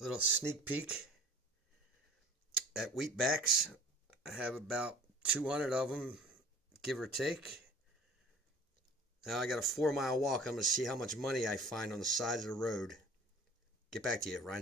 Little sneak peek at wheatbacks. I have about 200 of them, give or take. Now I got a 4 mile walk. I'm going to see how much money I find on the sides of the road. Get back to you, Ryan.